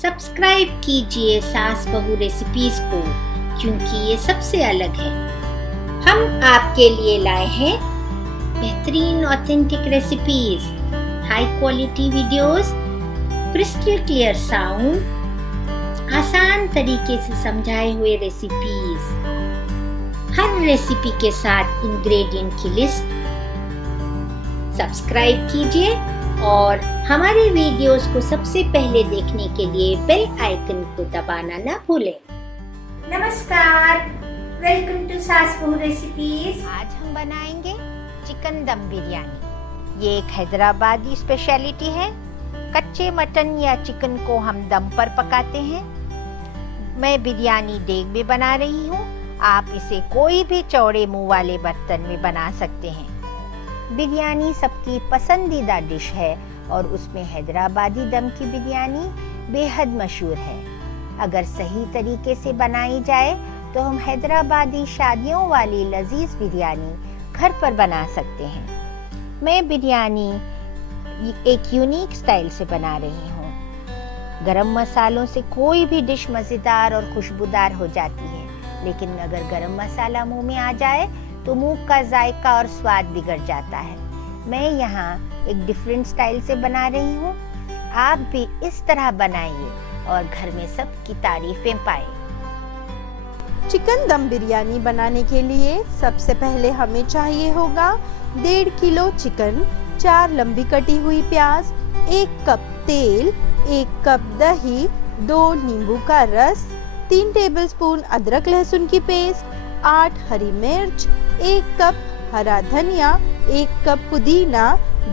Subscribe कीजिए सास बहू रेसिपीज को, क्योंकि ये सबसे अलग है। हम आपके लिए लाए हैं बेहतरीन authentic recipes, high quality videos, crystal clear sound, आसान तरीके से समझाए हुए रेसिपीज, हर रेसिपी के साथ इंग्रेडिएंट की लिस्ट। सब्सक्राइब कीजिए और हमारे वीडियोस को सबसे पहले देखने के लिए बेल आइकन को दबाना ना भूलें। नमस्कार, वेलकम टू सास बहू रेसिपीज। आज हम बनाएंगे चिकन दम बिरयानी। ये एक हैदराबादी स्पेशलिटी है। कच्चे मटन या चिकन को हम दम पर पकाते हैं। मैं बिरयानी देग में बना रही हूँ। आप इसे कोई भी चौड़े मुंह वाले बर्तन में बना सकते हैं। बिरयानी सबकी पसंदीदा डिश है और उसमें हैदराबादी दम की बिरयानी बेहद मशहूर है। अगर सही तरीके से बनाई जाए तो हम हैदराबादी शादियों वाली लजीज बिरयानी घर पर बना सकते हैं। मैं बिरयानी एक यूनिक स्टाइल से बना रही हूँ। गरम मसालों से कोई भी डिश मज़ेदार और खुशबूदार हो जाती है, लेकिन अगर गरम मसाला मुंह में आ जाए तो मुंह का जायका और स्वाद बिगड़ जाता है। मैं यहाँ एक डिफरेंट स्टाइल से बना रही हूँ। आप भी इस तरह बनाइए और घर में सबकी तारीफें पाएं। चिकन दम बिरयानी बनाने के लिए सबसे पहले हमें चाहिए होगा 1.5 किलो चिकन, 4 लंबी कटी हुई प्याज, 1 कप तेल, 1 कप दही, 2 नींबू का रस, 3 टेबलस्पून अदरक लहसुन की पेस्ट, 8 हरी मिर्च, 1 कप हरा धनिया, 1 कप पुदीना,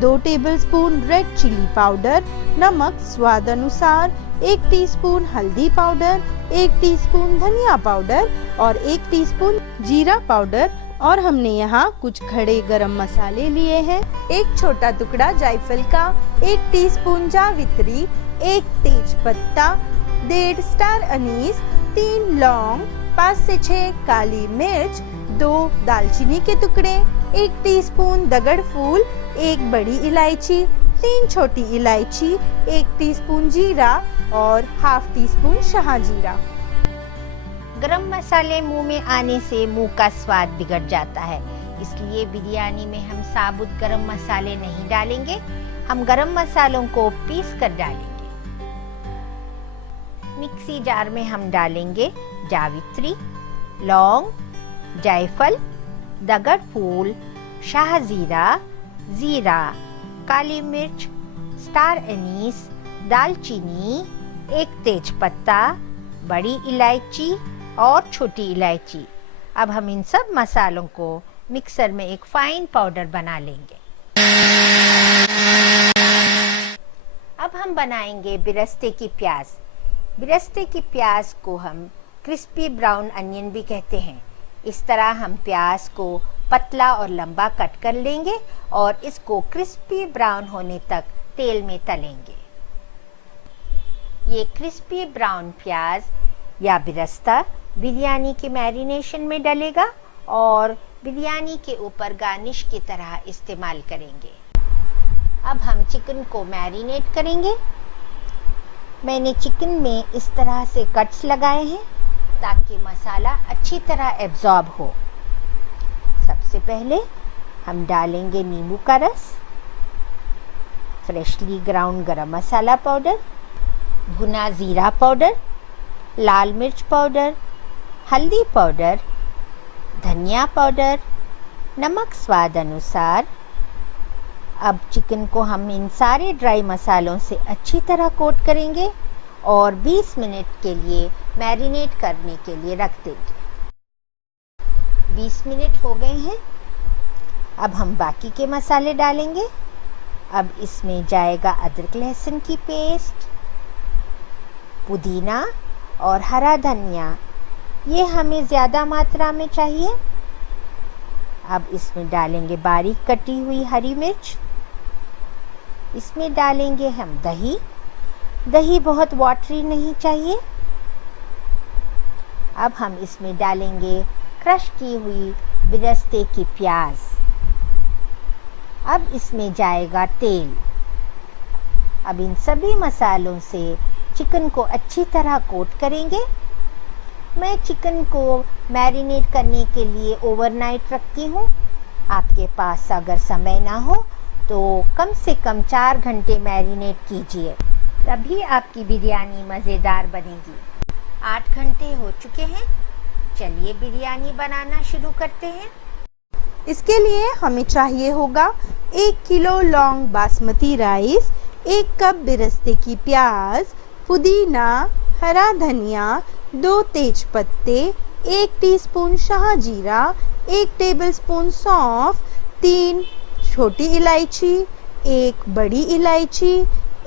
2 टेबलस्पून रेड चिली पाउडर, नमक स्वाद अनुसार, 1 टीस्पून हल्दी पाउडर, 1 टीस्पून धनिया पाउडर और 1 टीस्पून जीरा पाउडर। और हमने यहाँ कुछ खड़े गरम मसाले लिए हैं। 1 छोटा टुकड़ा जायफल का, 1 टीस्पून जावित्री, 1 तेज पत्ता, 1.5 स्टार अनीस, 3 लौंग, 5 से 6 काली मिर्च, 2 दालचीनी के टुकड़े, 1 टीस्पून दगड़ फूल, 1 बड़ी इलायची, 3 छोटी इलायची, 1 टीस्पून जीरा और ½ टीस्पून शाहजीरा। गरम मसाले मुंह में आने से मुंह का स्वाद बिगड़ जाता है, इसलिए बिरयानी में हम साबुत गरम मसाले नहीं डालेंगे। हम गरम मसालों को पीस कर डालेंगे। मिक्सी जार में हम डालेंगे जावित्री, लौंग, जायफल, दगड़ फूल, शाहजीरा, जीरा, काली मिर्च, स्टार एनीस, दालचीनी, 1 तेज पत्ता, बड़ी इलायची और छोटी इलायची। अब हम इन सब मसालों को मिक्सर में एक फाइन पाउडर बना लेंगे। अब हम बनाएंगे बिरस्ते की प्याज। बिरस्ते की प्याज को हम क्रिस्पी ब्राउन अनियन भी कहते हैं। इस तरह हम प्याज को पतला और लंबा कट कर लेंगे और इसको क्रिस्पी ब्राउन होने तक तेल में तलेंगे। ये क्रिस्पी ब्राउन प्याज या बिरस्ता बिरयानी के मैरिनेशन में डलेगा और बिरयानी के ऊपर गार्निश की तरह इस्तेमाल करेंगे। अब हम चिकन को मैरिनेट करेंगे। मैंने चिकन में इस तरह से कट्स लगाए हैं ताकि मसाला अच्छी तरह एब्जॉर्ब हो। सबसे पहले हम डालेंगे नींबू का रस, फ्रेशली ग्राउंड गरम मसाला पाउडर, भुना जीरा पाउडर, लाल मिर्च पाउडर, हल्दी पाउडर, धनिया पाउडर, नमक स्वाद अनुसार। अब चिकन को हम इन सारे ड्राई मसालों से अच्छी तरह कोट करेंगे और 20 मिनट के लिए मैरिनेट करने के लिए रख देंगे। 20 मिनट हो गए हैं। अब हम बाकी के मसाले डालेंगे। अब इसमें जाएगा अदरक लहसुन की पेस्ट, पुदीना और हरा धनिया। ये हमें ज़्यादा मात्रा में चाहिए। अब इसमें डालेंगे बारीक कटी हुई हरी मिर्च। इसमें डालेंगे हम दही। दही बहुत वाटरी नहीं चाहिए। अब हम इसमें डालेंगे क्रश की हुई बिरस्ते की प्याज। अब इसमें जाएगा तेल। अब इन सभी मसालों से चिकन को अच्छी तरह कोट करेंगे। मैं चिकन को मैरिनेट करने के लिए ओवरनाइट रखती हूँ। आपके पास अगर समय ना हो तो कम से कम 4 घंटे मैरिनेट कीजिए, तभी आपकी बिरयानी मज़ेदार बनेगी। 8 घंटे हो चुके हैं, चलिए बिरयानी बनाना शुरू करते हैं। इसके लिए हमें चाहिए होगा 1 kilo long basmati rice, 1 cup बेरेस्ते की प्याज, पुदीना, हरा धनिया, 2 तेज पत्ते, 1 टीस्पून शाहजीरा, 1 टेबलस्पून सौंफ, 3 छोटी इलायची, 1 बड़ी इलायची,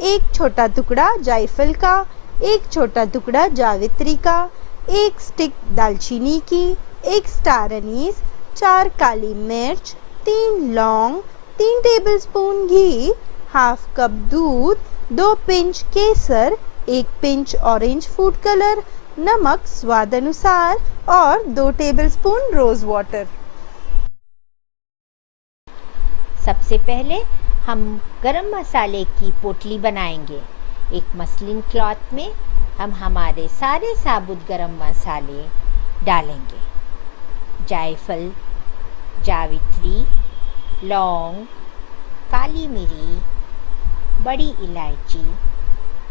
1 छोटा टुकड़ा जायफल का, 1 छोटा टुकड़ा जावित्री का, 1 स्टिक दालचीनी की, 1 स्टार अनीस, 4 काली मिर्च, 3 लौंग, 3 टेबलस्पून घी, हाफ कप दूध, 2 पिंच केसर, 1 पिंच ऑरेंज फूड कलर, नमक स्वाद अनुसार और 2 टेबलस्पून रोज वाटर। सबसे पहले हम गरम मसाले की पोटली बनाएंगे। एक मसलिन क्लॉथ में हम हमारे सारे साबुत गरम मसाले डालेंगे। जायफल, जावित्री, लौंग, काली मिरी, बड़ी इलायची,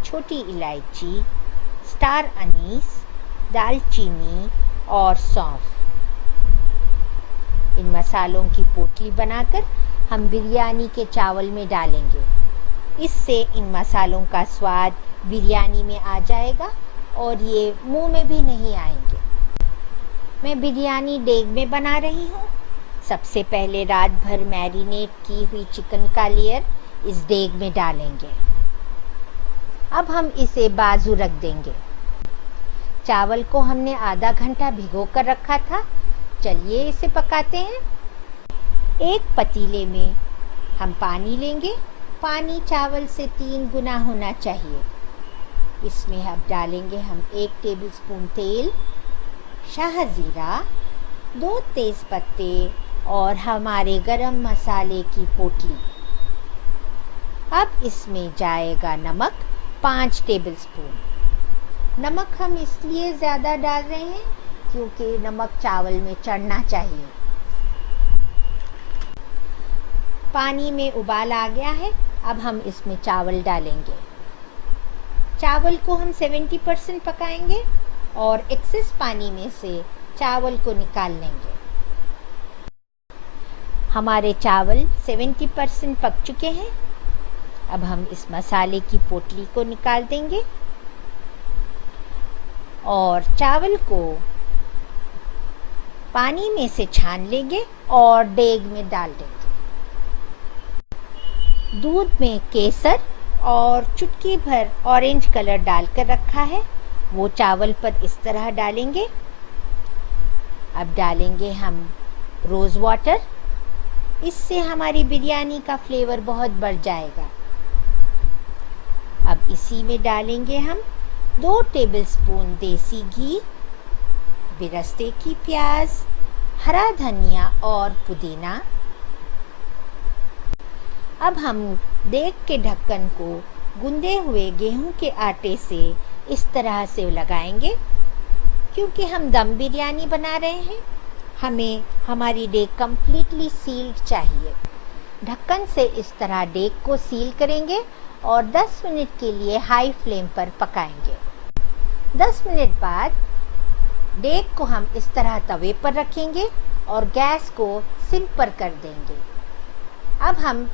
छोटी इलायची, स्टार अनीस, दालचीनी और सौंफ। इन मसालों की पोटली बनाकर हम बिरयानी के चावल में डालेंगे। इससे इन मसालों का स्वाद बिरयानी में आ जाएगा और ये मुंह में भी नहीं आएंगे। मैं बिरयानी देग में बना रही हूँ। सबसे पहले रात भर मैरिनेट की हुई चिकन का लेयर इस देग में डालेंगे। अब हम इसे बाजू रख देंगे। चावल को हमने आधा घंटा भिगो कर रखा था। चलिए इसे पकाते हैं। एक पतीले में हम पानी लेंगे। पानी चावल से 3 गुना होना चाहिए। इसमें अब डालेंगे हम 1 टेबलस्पून तेल, शाहजीरा, 2 तेज पत्ते और हमारे गरम मसाले की पोटली। अब इसमें जाएगा नमक 5 टेबलस्पून। नमक हम इसलिए ज़्यादा डाल रहे हैं क्योंकि नमक चावल में चढ़ना चाहिए। पानी में उबाल आ गया है। अब हम इसमें चावल डालेंगे। चावल को हम 70% पकाएंगे और एक्सेस पानी में से चावल को निकाल लेंगे। हमारे चावल 70% पक चुके हैं। अब हम इस मसाले की पोटली को निकाल देंगे और चावल को पानी में से छान लेंगे और देग में डाल देंगे। दूध में केसर और चुटकी भर ऑरेंज कलर डालकर रखा है, वो चावल पर इस तरह डालेंगे। अब डालेंगे हम रोज़ वाटर। इससे हमारी बिरयानी का फ्लेवर बहुत बढ़ जाएगा। अब इसी में डालेंगे हम 2 टेबलस्पून देसी घी, बेरेस्ते की प्याज, हरा धनिया और पुदीना। अब हम देग के ढक्कन को गूंदे हुए गेहूं के आटे से इस तरह से लगाएंगे। क्योंकि हम दम बिरयानी बना रहे हैं, हमें हमारी देग कम्प्लीटली सील्ड चाहिए। ढक्कन से इस तरह देग को सील करेंगे और 10 मिनट के लिए हाई फ्लेम पर पकाएंगे। 10 मिनट बाद देग को हम इस तरह तवे पर रखेंगे और गैस को सिम पर कर देंगे। अब हम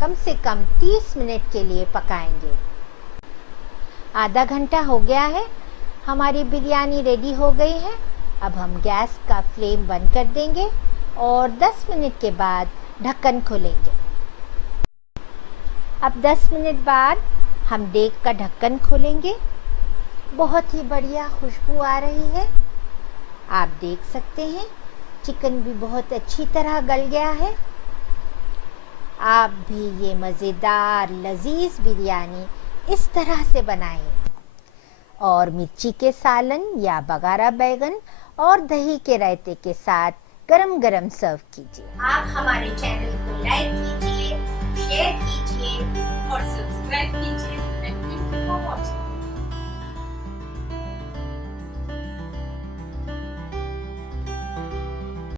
कम से कम 30 मिनट के लिए पकाएंगे। आधा घंटा हो गया है, हमारी बिरयानी रेडी हो गई है। अब हम गैस का फ्लेम बंद कर देंगे और 10 मिनट के बाद ढक्कन खोलेंगे। अब 10 मिनट बाद हम देग का ढक्कन खोलेंगे। बहुत ही बढ़िया खुशबू आ रही है। आप देख सकते हैं चिकन भी बहुत अच्छी तरह गल गया है। आप भी ये मज़ेदार लजीज बिरयानी इस तरह से बनाएं और मिर्ची के सालन या बगारा बैगन और दही के रायते के साथ गरम गरम सर्व कीजिए। आप हमारे चैनल को लाइक कीजिए, शेयर कीजिए और सब्सक्राइब कीजिए। Thank you for watching.